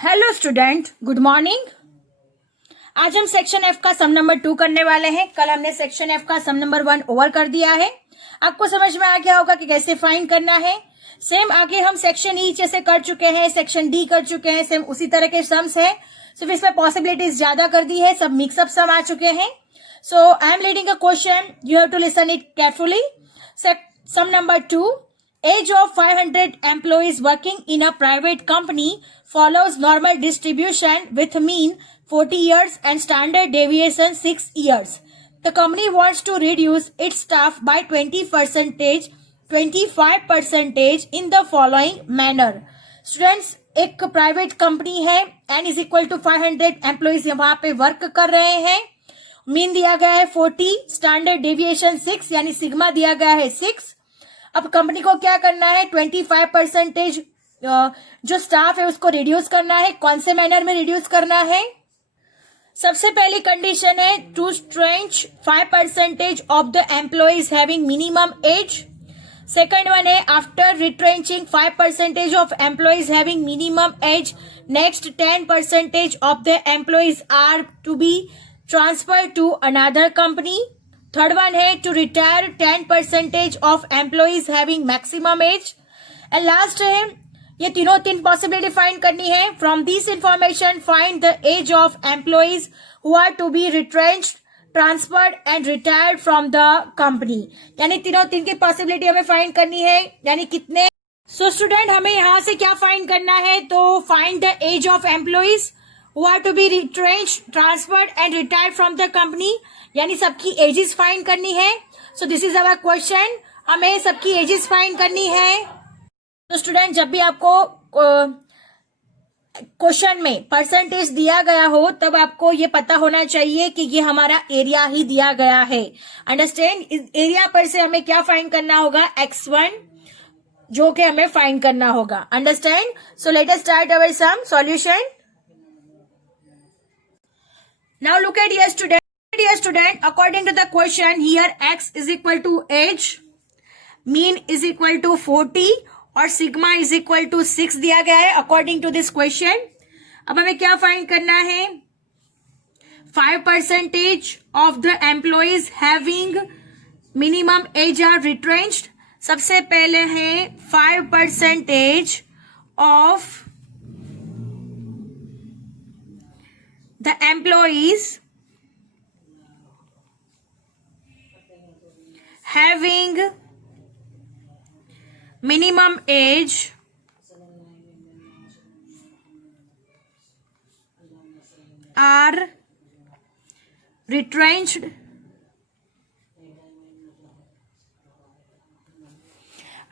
Hello student, good morning. आज हम section F का सम नंबर 2 करने वाले हैं। कल हमने सेक्शन एफ का सम नंबर 1 ओवर कर दिया है। आपको समझ में आ गया होगा कि कैसे फाइंड करना है। सेम आगे हम सेक्शन ई जैसे कर चुके हैं, सेक्शन डी कर चुके हैं, सेम उसी तरह के सम्स है। सिर्फ इसमें पॉसिबिलिटीज ज्यादा कर दी है, सब मिक्सअप सम आ चुके हैं। So I am reading a question, you have to listen it carefully. Sum number 2, age of 500 employees working in a private company follows normal distribution with mean 40 years and standard deviation 6 years. The company wants to reduce its staff by 25% in the following manner. Students, एक private company है, n is equal to 500 employees वहां पे work कर रहे हैं। Mean दिया गया है 40, स्टैंडर्ड डेविएशन 6 यानी सिग्मा दिया गया है 6। अब कंपनी को क्या करना है, 25% जो स्टाफ है उसको रिड्यूस करना है। कौन से मैनर में रिड्यूस करना है? सबसे पहली कंडीशन है to retrench 5% of the employees having minimum age. Second one है after retrenching 5% of employees having minimum age, next 10% of the employees are to be transfer to another company. Third one है to retire 10% of employees having maximum age. And last है, ये तीन possibility find करनी है। From this information find the age of employees who are to be retrenched, transferred and retired from the company. यानी तीन की possibility हमें find करनी है, यानी कितने। सो स्टूडेंट, हमें यहां से क्या फाइंड करना है, तो find the age of employees who are to be retrenched, transferred and retired from the company, यानी सबकी एजेस फाइंड करनी है। So this is our question, हमें सबकी एजेस फाइंड करनी है। तो स्टूडेंट, जब भी आपको क्वेश्चन में परसेंटेज दिया गया हो तब आपको ये पता होना चाहिए कि ये हमारा एरिया ही दिया गया है। अंडरस्टैंड? इस एरिया पर से हमें क्या फाइंड करना होगा, x1 जो कि हमें फाइंड करना होगा। Understand? So let us start our sum solution. Now look at here student, according to the question here x is equal to age, mean is equal to 40 और sigma is equal to 6 दिया गया है according to this question। अब हमें क्या find करना है, 5% of the employees having minimum age are retrenched। सबसे पहले है 5% of the employees having minimum age are retrenched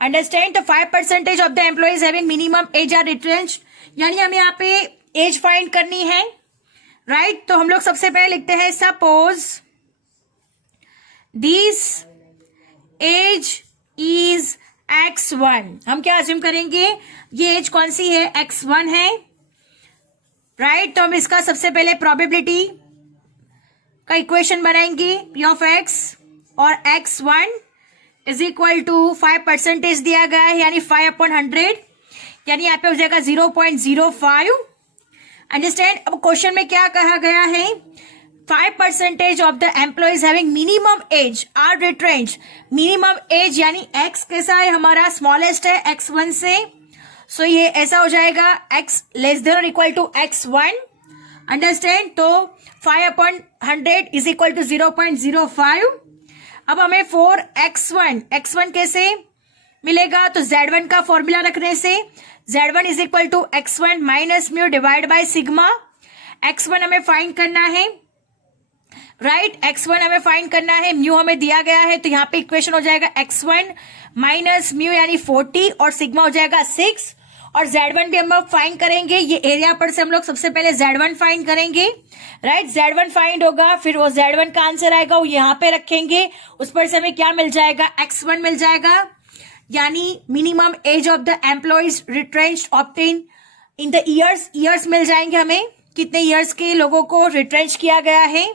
understand the 5% of the employees having minimum age are retrenched, यानी हमें यहाँ पे एज फाइंड करनी है। राइट, तो हम लोग सबसे पहले लिखते हैं suppose this as is x1। हम क्या अज्यूम करेंगे, ये एज कौन सी है, x1 है। राइट, तो हम इसका सबसे पहले प्रोबेबिलिटी का इक्वेशन बनाएंगे, p ऑफ x और x1 इज इक्वल टू 5% दिया गया है यानी 5/100, यानी यहाँ पे हो जाएगा 0.05। अंडरस्टैंड? अब क्वेश्चन में क्या कहा गया है, 5% of the employees having minimum age are retrench. Minimum age यानी x कैसा है, हमारा स्मॉलेस्ट है x1 से। सो ये ऐसा हो जाएगा x लेस देन और इक्वल टू x1। अंडरस्टैंड? तो 5/100 इज इक्वल टू 0.05। अब हमें 4x1 कैसे मिलेगा, तो z1 का फॉर्मूला रखने से z1 is equal to x1 minus mu divide by sigma. x1 हमें फाइंड करना है। राइट, x1 हमें फाइंड करना है, म्यू हमें दिया गया है, तो यहाँ पे इक्वेशन हो जाएगा x1 माइनस म्यू यानी 40 और सिग्मा हो जाएगा 6। और z1 भी हम लोग फाइंड करेंगे, ये एरिया पर से हम लोग सबसे पहले z1 फाइंड करेंगे। राइट, z1 फाइंड होगा, फिर वो z1 का आंसर आएगा वो यहाँ पे रखेंगे, उस पर से हमें क्या मिल जाएगा, x1 मिल जाएगा, यानी minimum age of the employees retrenched obtain in the years मिल जाएंगे हमें, कितने ईयर्स के लोगों को रिट्रेंच किया गया है।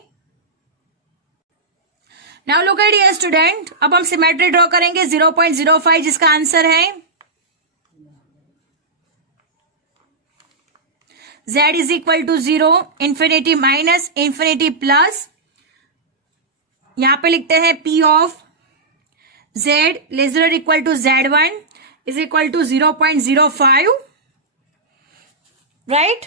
Now look at here student, अब हम सिमेट्री ड्रॉ करेंगे 0.05 जिसका आंसर है z is equal to 0, infinity minus infinity plus, यहां पे लिखते हैं p of z less than equal to z1 is equal to 0.05, right.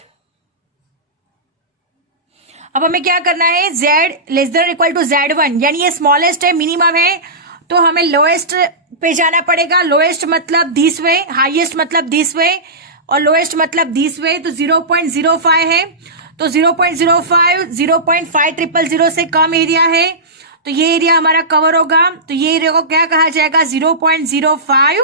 अब हमें क्या करना है, z less than equal to z1, यानी ये स्मॉलेस्ट है, मिनिमम है, तो हमें लोएस्ट पे जाना पड़ेगा। लोएस्ट मतलब दिस वे, हाईएस्ट मतलब दिस वे, और लोएस्ट मतलब दिस वे। तो 0.05 है, तो 0.05 0.5000 से कम एरिया है, तो ये एरिया हमारा कवर होगा। तो ये एरिया को क्या कहा जाएगा, 0.05।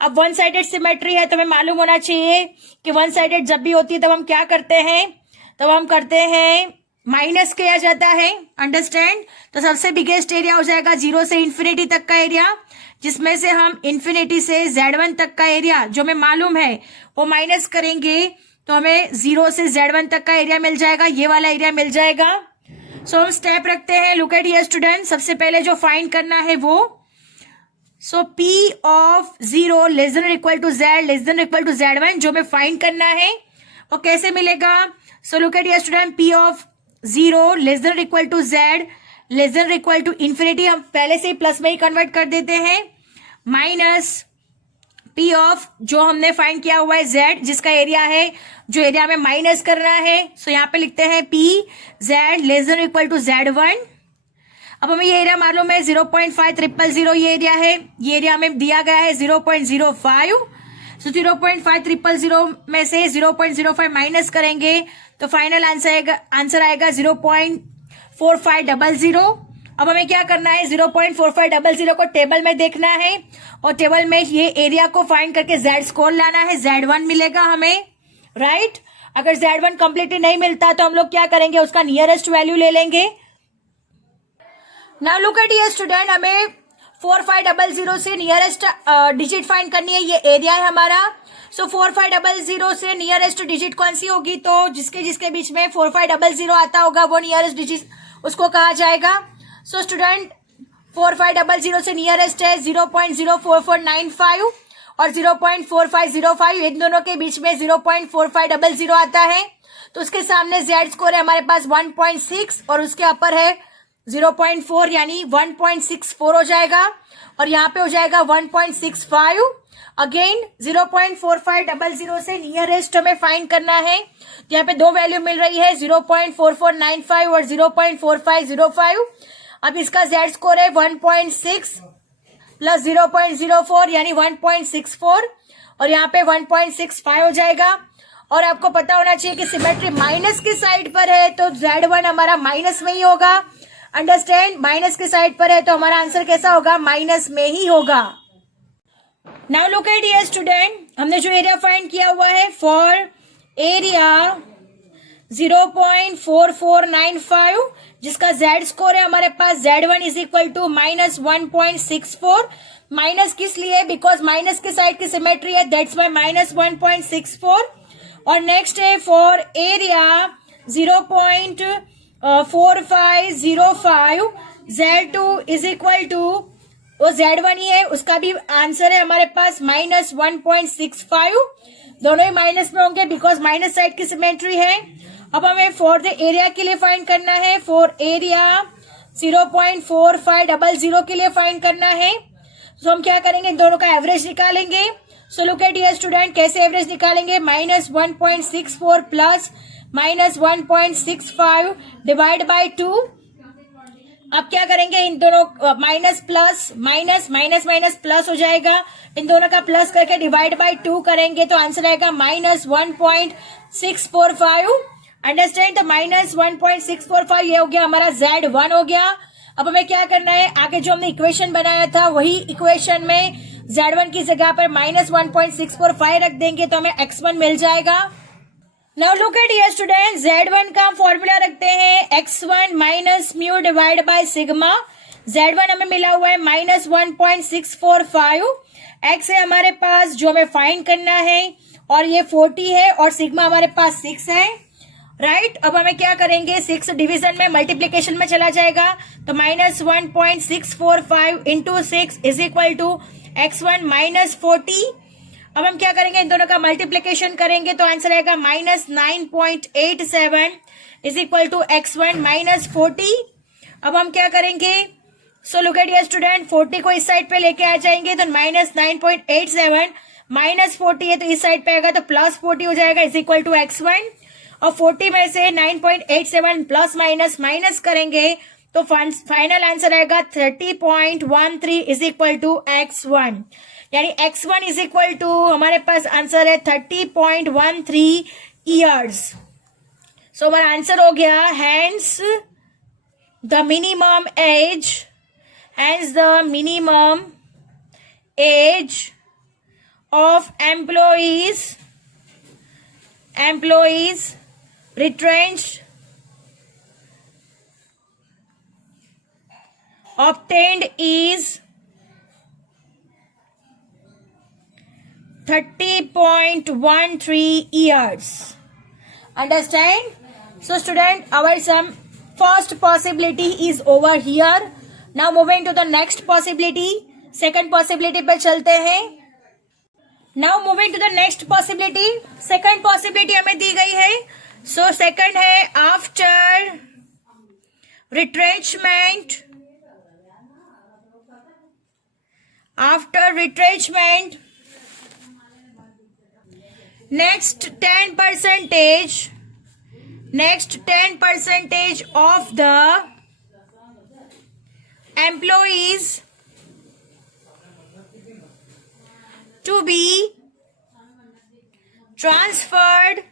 अब वन साइडेड सिमेट्री है, तो हमें मालूम होना चाहिए कि वन साइडेड जब भी होती है तब हम क्या करते हैं, तब हम करते हैं माइनस किया जाता है, अंडरस्टैंड। तो सबसे बिगेस्ट एरिया हो जाएगा 0 से इन्फिनिटी तक का एरिया, जिसमें से हम इन्फिनिटी से z1 तक का एरिया जो हमें मालूम है वो माइनस करेंगे, तो हमें 0 से z1 तक का एरिया मिल जाएगा, ये वाला एरिया मिल जाएगा। सो हम स्टेप रखते हैं, लुक एट हियर स्टूडेंट। सबसे पहले जो फाइंड करना है वो, so p of 0 less than equal to z less than equal to z1 जो हमें फाइंड करना है वो कैसे मिलेगा। So look at here student, p of 0 less than equal to z less than equal to infinity, हम पहले से ही प्लस में ही कन्वर्ट कर देते हैं, माइनस p ऑफ जो हमने फाइंड किया हुआ है z, जिसका एरिया है, जो एरिया में माइनस करना है। सो यहाँ पे लिखते हैं p z less than equal to z1। अब हमें ये एरिया मालूम है 0.5000, ये एरिया है, ये एरिया हमें दिया गया है 0.05। सो 0.5000 में से 0.05 माइनस करेंगे तो फाइनल आंसर आएगा 0.4500। अब हमें क्या करना है, 0.4500 को टेबल में देखना है, और टेबल में ये एरिया को फाइंड करके z स्कोर लाना है, z1 मिलेगा हमें, राइट। अगर z1 कंप्लीटली नहीं मिलता तो हम लोग क्या करेंगे, उसका नियरेस्ट वैल्यू ले लेंगे। Now look at here student, हमें 4500 से नियरेस्ट डिजिट फाइंड करनी है, ये एरिया है हमारा। सो 4500 से नियरेस्ट डिजिट कौन सी होगी, तो जिसके जिसके बीच में 4500 आता होगा वो नियरेस्ट डिजिट उसको कहा जाएगा। सो स्टूडेंट 4500 से नियरेस्ट है 0.04495 और 0.4505, इन दोनों के बीच में 0.4500 आता है, तो उसके सामने z स्कोर है हमारे पास 1.6 और उसके अपर है 0.4 यानी 1.64 हो जाएगा, और यहाँ पे हो जाएगा 1.65। अगेन 0.4500 से नियरेस्ट हमें फाइंड करना है, तो यहाँ पे दो वैल्यू मिल रही है 0.4495 और 0.4505। अब इसका z स्कोर है 1.6 प्लस 0.04 यानी 1.64, और यहाँ पे 1.65 हो जाएगा। और आपको पता होना चाहिए कि सिमेट्री माइनस की साइड पर है, तो z1 हमारा माइनस में ही होगा, अंडरस्टैंड। माइनस की साइड पर है तो हमारा आंसर कैसा होगा, माइनस में ही होगा। Now look at here student, हमने जो एरिया फाइंड किया हुआ है फॉर एरिया 0.4495, जिसका z स्कोर है हमारे पास z1 is equal to minus 1.64। Minus किस लिए, बिकॉज माइनस की साइड की सिमेट्री है, दैट्स वाई माइनस 1.64। और नेक्स्ट है for area 0.4505, z2 is equal to, वो z1 ही है, उसका भी आंसर है हमारे पास माइनस 1.65। दोनों ही माइनस में होंगे बिकॉज माइनस साइड की सिमेट्री है। अब हमें फॉर द एरिया के लिए फाइंड करना है, फॉर एरिया 0.4500 के लिए फाइंड करना है। तो हम क्या करेंगे, इन दोनों का एवरेज निकालेंगे। सो लुक एट हियर स्टूडेंट, कैसे एवरेज निकालेंगे, minus 1.64 plus minus 1.65 divide by 2। अब क्या करेंगे, इन दोनों minus plus minus minus minus plus हो जाएगा, इन दोनों का प्लस करके डिवाइड बाई 2 करेंगे तो आंसर आएगा माइनस 1.645। अंडरस्टैंड, तो माइनस 1.645 ये हो गया हमारा z1 हो गया। अब हमें क्या करना है, आगे जो हमने इक्वेशन बनाया था वही इक्वेशन में z1 की जगह पर माइनस 1.645 रख देंगे तो हमें x1 मिल जाएगा। Now look at here student, z1 का फॉर्मूला रखते हैं x1 minus mu divide by sigma. z1 हमें मिला हुआ है माइनस 1.645, x है हमारे पास जो हमें फाइंड करना है और ये 40 है और सिग्मा हमारे पास 6 है, राइट। अब हमें क्या करेंगे, 6 डिवीजन में मल्टीप्लीकेशन में चला जाएगा तो minus 1.645 into 6 is equal to x1 minus 40। अब हम क्या करेंगे, इन दोनों का मल्टीप्लीकेशन करेंगे तो आंसर आएगा -9.87 इज इक्वल टू x1 -40। अब हम क्या करेंगे, सो लुक एट योर स्टूडेंट, 40 को इस साइड पे लेके आ जाएंगे तो -9.87 -40 है तो इस साइड पे आएगा तो +40 हो जाएगा इज इक्वल टू x1। और 40 में से 9.87 प्लस माइनस करेंगे तो फाइनल आंसर आएगा 30.13 इज इक्वल टू x1। यानी x1 इज इक्वल टू हमारे पास आंसर है 30.13 ईयर्स। सो हमारा आंसर हो गया hence the minimum age of employees retrenched obtained is 30.13 years. Understand? So student, our some first possibility is over here. Now moving to the next possibility, second possibility पे चलते हैं। Now moving to the next possibility, second possibility हमें दी गई है। So second है after retrenchment, next 10% of the employees to be transferred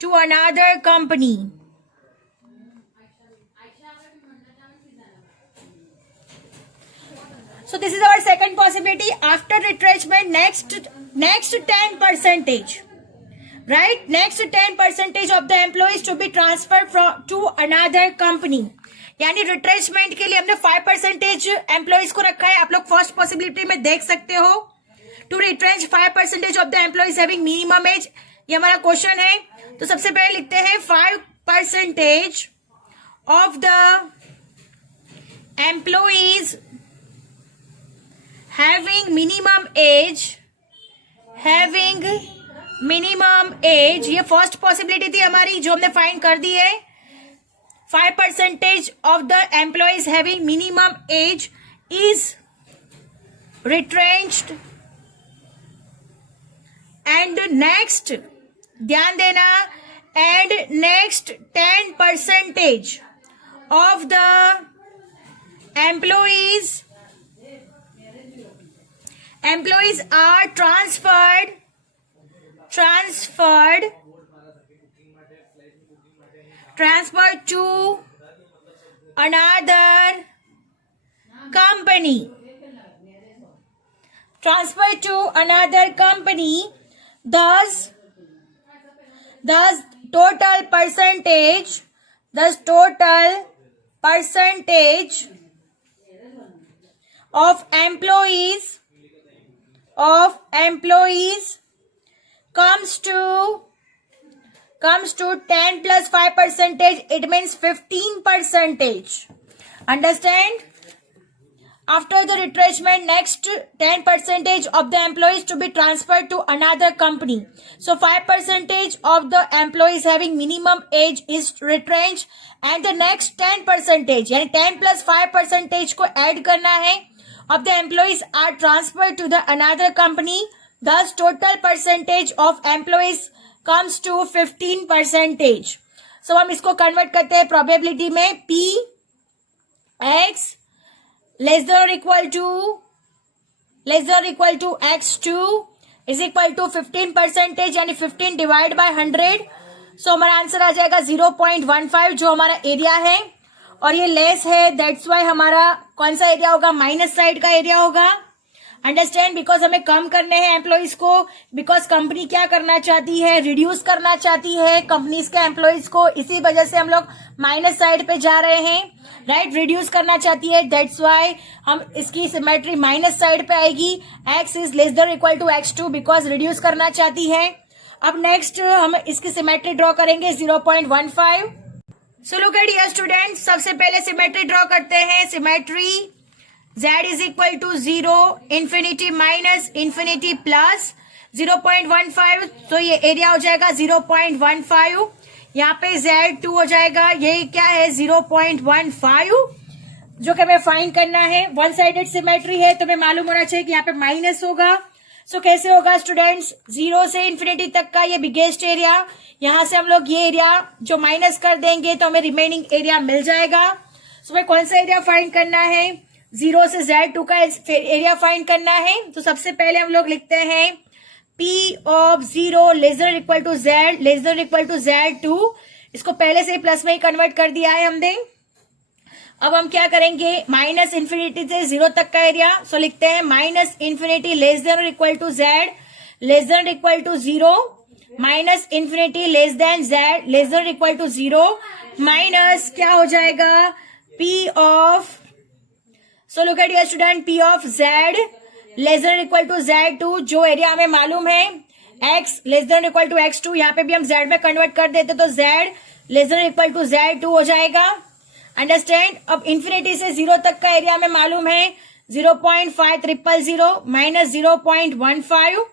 to another company. So this is our second possibility. After retrenchment, next 10%, right? Next 10% of the employees to be transferred to another company. यानी retrenchment के लिए हमने 5% employees को रखा है। आप लोग first possibility में देख सकते हो, to retrench 5% of the employees having minimum age, ये हमारा क्वेश्चन है। तो सबसे पहले लिखते हैं 5% of the employees having minimum age, ये फर्स्ट पॉसिबिलिटी थी हमारी जो हमने फाइंड कर दी है। 5% of the employees having minimum age is retrenched, and next, ध्यान देना, and next 10% of the employees are transferred to another company. Thus total percentage of employees comes to 10 plus 5%, it means 15%. Understand? After the retrenchment, next 10% of the employees to be transferred to another company. So 5% of the employees having minimum age is retrenched, and the next 10%, यानी 10 plus 5% को add करना है, of the employees are transferred to the another company. Thus total percentage of employees comes to 15%. So हम इसको convert करते हैं probability में, P x less than or equal to x2 is equal to 15%, यानी 15 divide by 100। सो हमारा answer आ जाएगा 0.15 जो हमारा एरिया है, और ये लेस है, दैट्स वाई हमारा कौन सा एरिया होगा, माइनस साइड का एरिया होगा। अंडरस्टैंड? बिकॉज हमें कम करने हैं एम्प्लॉइज को, बिकॉज कंपनी क्या करना चाहती है, रिड्यूस करना चाहती है कंपनीज के एम्प्लॉइज को, इसी वजह से हम लोग माइनस साइड पे जा रहे हैं, राइट? रिड्यूस करना चाहती है, दैट्स वाई हम इसकी सिमेट्री माइनस साइड पे आएगी। X is less than equal to x2 because reduce करना चाहती है। अब नेक्स्ट हम इसकी सिमेट्री ड्रॉ करेंगे 0.15, so look at here students, सबसे पहले सिमेट्री ड्रॉ करते हैं. Symmetry z is equal to 0, infinity minus infinity plus 0.15. तो ये एरिया हो जाएगा 0.15. यहाँ पे z2 हो जाएगा, ये क्या है 0.15, जो कि हमें फाइंड करना है. वन साइडेड सिमेट्री है तो हमें मालूम होना चाहिए कि यहाँ पे माइनस होगा. सो कैसे होगा स्टूडेंट्स, 0 से इंफिनिटी तक का ये बिगेस्ट एरिया, यहां से हम लोग ये एरिया जो माइनस कर देंगे तो हमें रिमेनिंग एरिया मिल जाएगा. सो हमें कौन सा एरिया फाइंड करना है, 0 से z2 का एरिया फाइंड करना है. तो सबसे पहले हम लोग लिखते हैं P of 0 lesser equal to z lesser equal to z2. इसको पहले से ही प्लस में ही कन्वर्ट कर दिया है हमने. अब हम क्या करेंगे, माइनस इंफिनिटी से 0 तक का एरिया. सो लिखते हैं minus infinity less than equal to z less than equal to 0, minus infinity less than z less than equal to 0, minus क्या हो जाएगा P of, so look at here student, P of z less than equal to z2. जो area हमें मालूम है x less than equal to x2, यहाँ पे भी हम z में कन्वर्ट कर देते तो z less than equal to z2 हो जाएगा. अंडरस्टैंड. अब इंफिनिटी से 0 तक का एरिया हमें मालूम है 0.5000 माइनस 0.15.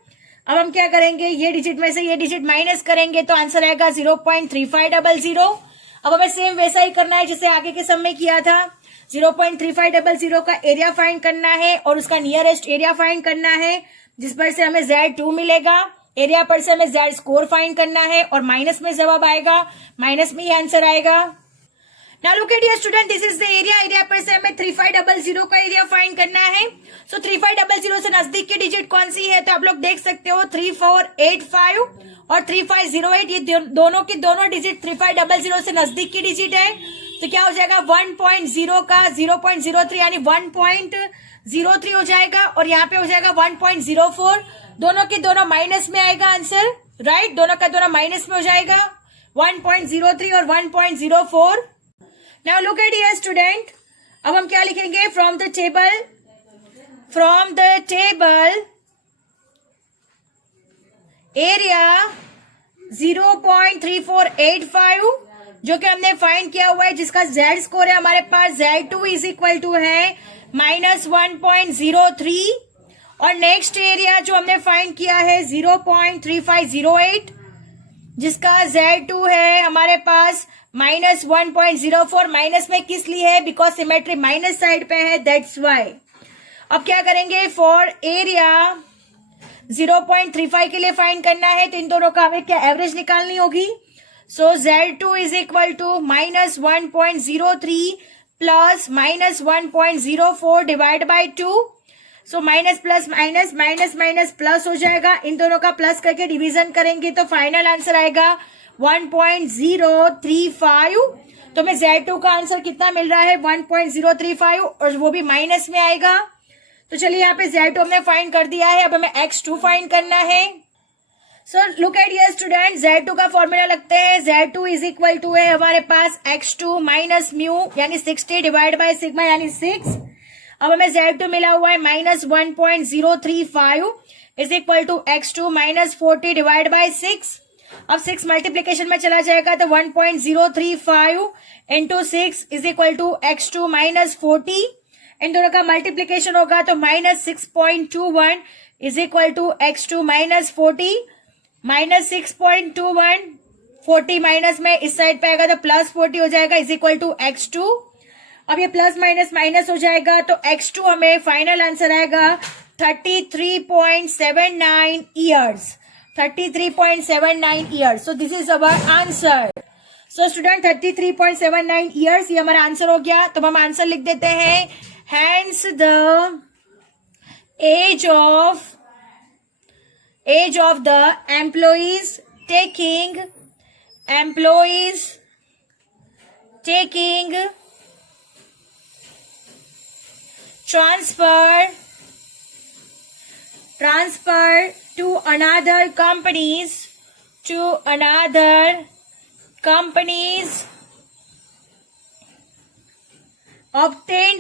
अब हम क्या करेंगे, ये डिजिट में से ये डिजिट माइनस करेंगे तो आंसर आएगा 0.3500. अब हमें सेम वैसा ही करना है जैसे आगे के सम में किया था. 0.3500 का एरिया फाइंड करना है और उसका नियरेस्ट एरिया फाइंड करना है, जिस पर से हमें z2 मिलेगा. एरिया पर से हमें z स्कोर फाइंड करना है और माइनस में जवाब आएगा, माइनस में ही आंसर आएगा. Now look at here student, this is the area. Area पर से हमें 3500 का एरिया फाइंड करना है. सो 3500 से नजदीक की डिजिट कौन सी है, तो आप लोग देख सकते हो 3485 और 3508. ये दोनों की दोनों डिजिट 3500 से नजदीक की डिजिट है. तो क्या हो जाएगा 1.0 का 0.03 यानी 1.03 हो जाएगा और यहाँ पे हो जाएगा 1.04. दोनों के दोनों माइनस में आएगा आंसर, राइट. दोनों का दोनों माइनस में हो जाएगा 1.03 और 1.04. Now look at here student, अब हम क्या लिखेंगे, फ्रॉम द टेबल एरिया 0.3485 जो कि हमने फाइंड किया हुआ है, जिसका z स्कोर है हमारे पास z2 इज इक्वल टू है -1.03. और नेक्स्ट एरिया जो हमने फाइंड किया है 0.3508 जिसका z2 है हमारे पास -1.04. माइनस में किस लिए है, बिकॉज सिमेट्री माइनस साइड पे है, दैट्स वाई. अब क्या करेंगे, फॉर एरिया 0.35 के लिए फाइंड करना है तो इन दोनों का हमें क्या एवरेज निकालनी होगी. So z2 is equal to -1.03 plus -1.04 divide by 2. So minus plus minus minus minus plus हो जाएगा. इन दोनों का प्लस करके डिवीजन करेंगे तो फाइनल आंसर आएगा 1.035. तो हमें z2 का आंसर कितना मिल रहा है 1.035 और वो भी माइनस में आएगा. तो चलिए यहाँ पे z2 हमने फाइंड कर दिया है. अब हमें x2 फाइंड करना है. सो look at here student, z2 का फॉर्मूला लगते हैं. z2 इज इक्वल टू है हमारे पास x2 माइनस म्यू यानी 60 डिवाइड बाय सिग्मा यानी 6. अब हमें z2 मिला हुआ है -1.035 is equal to x2 -40 divide by 6. अब 6 मल्टीप्लीकेशन में चला जाएगा तो 1.035 into 6 is equal to x2 -40. इन दोनों का मल्टीप्लीकेशन होगा तो -6.21 is equal to x2 -40. -6.21 40 minus में इस साइड पे आएगा तो +40 हो जाएगा इज इक्वल टू x2. अब ये प्लस माइनस माइनस हो जाएगा तो x2 हमें फाइनल आंसर आएगा 33.79 years. 33.79 years. So this is our answer. So student 33.79 years ये हमारा आंसर हो गया. तो हम आंसर लिख देते हैं. Hence the age of the employees taking transfer to another companies obtained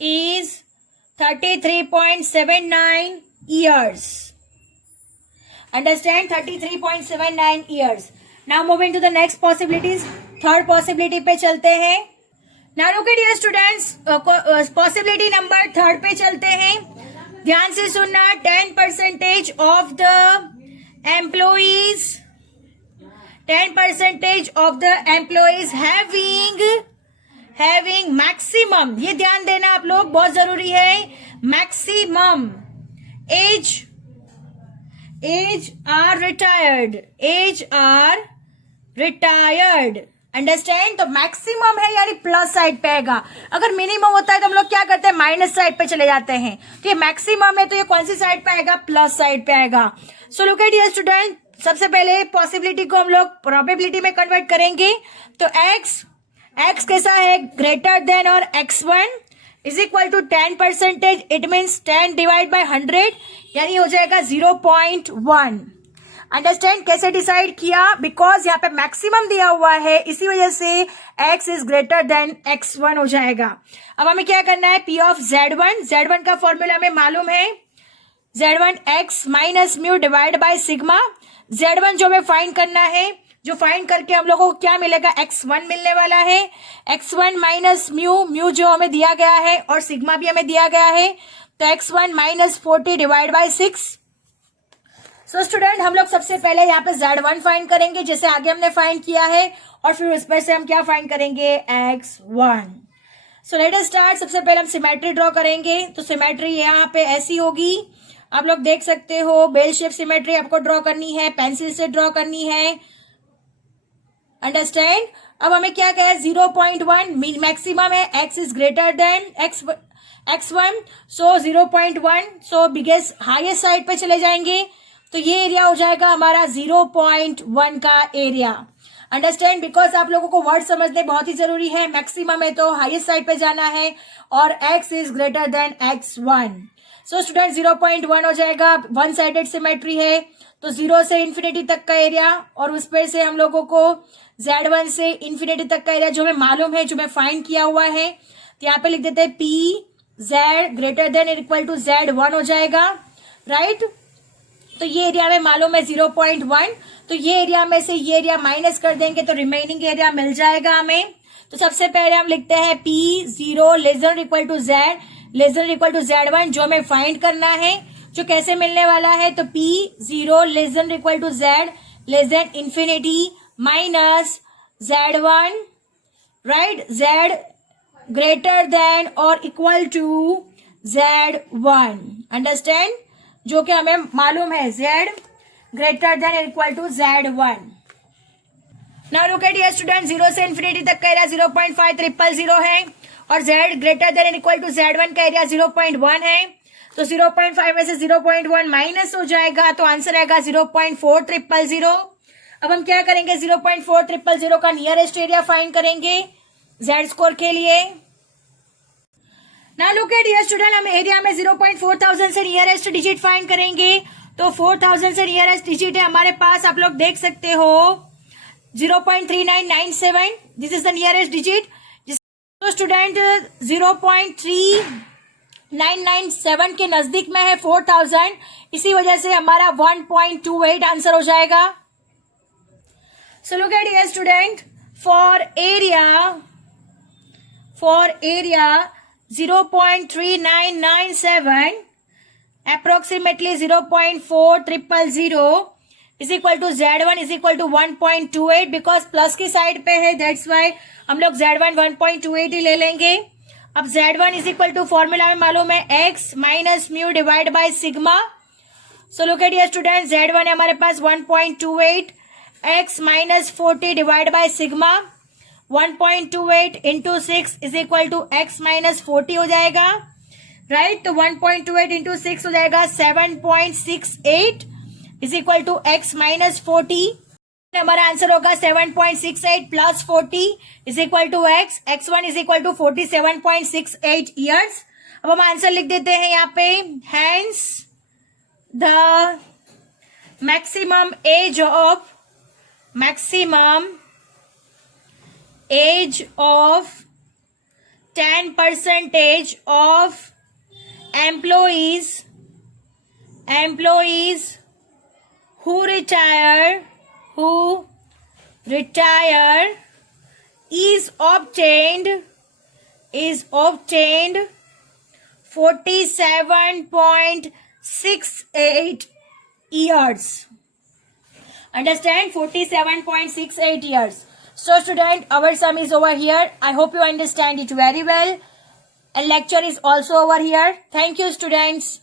is 33.79 years. Understand, 33.79 years. Now moving to the next possibilities, third possibility पे चलते हैं. Now look at dear students, possibility number third पे चलते हैं. ध्यान से सुनना. 10% of the employees, 10% of the employees having maximum, ये ध्यान देना आप लोग, बहुत जरूरी है. Maximum age are retired. Understand. तो मैक्सिमम है यानी प्लस साइड पे आएगा. अगर मिनिमम होता है तो हम लोग क्या करते हैं, माइनस साइड पे चले जाते हैं. तो ये मैक्सिमम है तो ये कौन सी साइड पे आएगा, प्लस साइड पे आएगा. सो लुक एट हियर स्टूडेंट, सबसे पहले पॉसिबिलिटी को हम लोग प्रोबेबिलिटी में कन्वर्ट करेंगे. तो एक्स कैसा है, ग्रेटर देन और x1 is equal to 10%. It means 10 divide by 100 यानी हो जाएगा 0.1. अंडरस्टैंड. कैसे डिसाइड किया, बिकॉज यहाँ पे मैक्सिमम दिया हुआ है, इसी वजह से x is greater than x1 हो जाएगा. अब हमें क्या करना है, P ऑफ Z1 का फॉर्मूला हमें मालूम है. Z1 x minus mu divide by sigma. Z1 जो हमें फाइंड करना है, जो फाइंड करके हम लोगों को क्या मिलेगा, x1 मिलने वाला है. x1 माइनस म्यू जो हमें दिया गया है और सिग्मा भी हमें दिया गया है. तो x1 minus 40 divide by 6. So student, हम लोग सबसे पहले यहाँ पे Z1 फाइंड करेंगे जैसे आगे हमने फाइंड किया है, और फिर उस पर से हम क्या फाइंड करेंगे, x1. सो लेट अस स्टार्ट. सबसे पहले हम सिमेट्री ड्रॉ करेंगे. तो सिमेट्री यहाँ पे ऐसी होगी, आप लोग देख सकते हो. बेल शेप सिमेट्री आपको ड्रॉ करनी है, पेंसिल से ड्रॉ करनी है. अंडरस्टैंड. अब हमें क्या कहा है, 0.1 मैक्सिमम है, x is greater than x1. So 0.1, so biggest highest side पे चले जाएंगे. तो ये एरिया हो जाएगा हमारा 0.1 का एरिया. अंडरस्टैंड. बिकॉज आप लोगों को वर्ड समझने बहुत ही जरूरी है. मैक्सिमम है तो हाईएस्ट साइड पे जाना है, और x is greater than x1. So student 0.1 हो जाएगा. वन साइडेड सिमेट्री है तो 0 से इन्फिनिटी तक का एरिया, और उस पर से हम लोगों को Z1 से इन्फिनिटी तक का एरिया जो हमें मालूम है, जो मैं फाइंड किया हुआ है. तो यहाँ पे लिख देते हैं P Z greater than equal to Z1 हो जाएगा. राइट. तो ये एरिया हमें मालूम है 0.1. तो ये एरिया में से ये एरिया माइनस कर देंगे तो रिमेनिंग एरिया मिल जाएगा हमें. तो सबसे पहले हम लिखते हैं P0 lesser equal to Z1 जो हमें फाइंड करना है, जो कैसे मिलने वाला है. तो P0 lesser equal to Z less than infinity minus Z1, right, Z greater than और इक्वल टू Z1. अंडरस्टैंड. जो कि हमें मालूम है Z greater than equal to Z1. Now look at here student, 0 से इन्फिनिटी तक का एरिया 0.500 है, और Z greater than equal to Z1 का एरिया 0.1 है. तो 0.5 में से 0.1 माइनस हो जाएगा, तो आंसर आएगा 0.4000. अब हम क्या करेंगे, 0.4000 का नियरेस्ट एरिया फाइंड करेंगे Z स्कोर के लिए. Now look at here student, हम एरिया में 0.4000 से नियरेस्ट डिजिट फाइंड करेंगे. तो 4000 से नियरेस्ट डिजिट है हमारे पास, आप लोग देख सकते हो 0.3997. This is the nearest digit. तो स्टूडेंट 0.3997 के नजदीक में है 4000, इसी वजह से हमारा 1.28 आंसर हो जाएगा. So look at here student, for area 0.3997 approximately 0.4000 is equal to Z1 is equal to 1.28. Because plus की साइड पे है, दैट्स वाई हम लोग Z1 1.28 ही ले लेंगे. अब Z1 is equal to formula में मालूम है x minus mu divide by sigma. So look at here student, Z1 है हमारे पास 1.28, x minus 40 divide by sigma. 1.28 into 6 is equal to x minus 40 हो जाएगा. राइट. तो 1.28 इंटू 6 हो जाएगा 7.68 is equal to x minus 40. हमारा आंसर होगा 7.68 plus 40 is equal to x. x1 is equal to 47.68 years. अब हम आंसर लिख देते हैं यहाँ पे, hence the maximum age of 10% of employees who retire is obtained 47.68 years. Understand? 47.68 years. So student, our sum is over here. I hope you understand it very well. And lecture is also over here. Thank you students.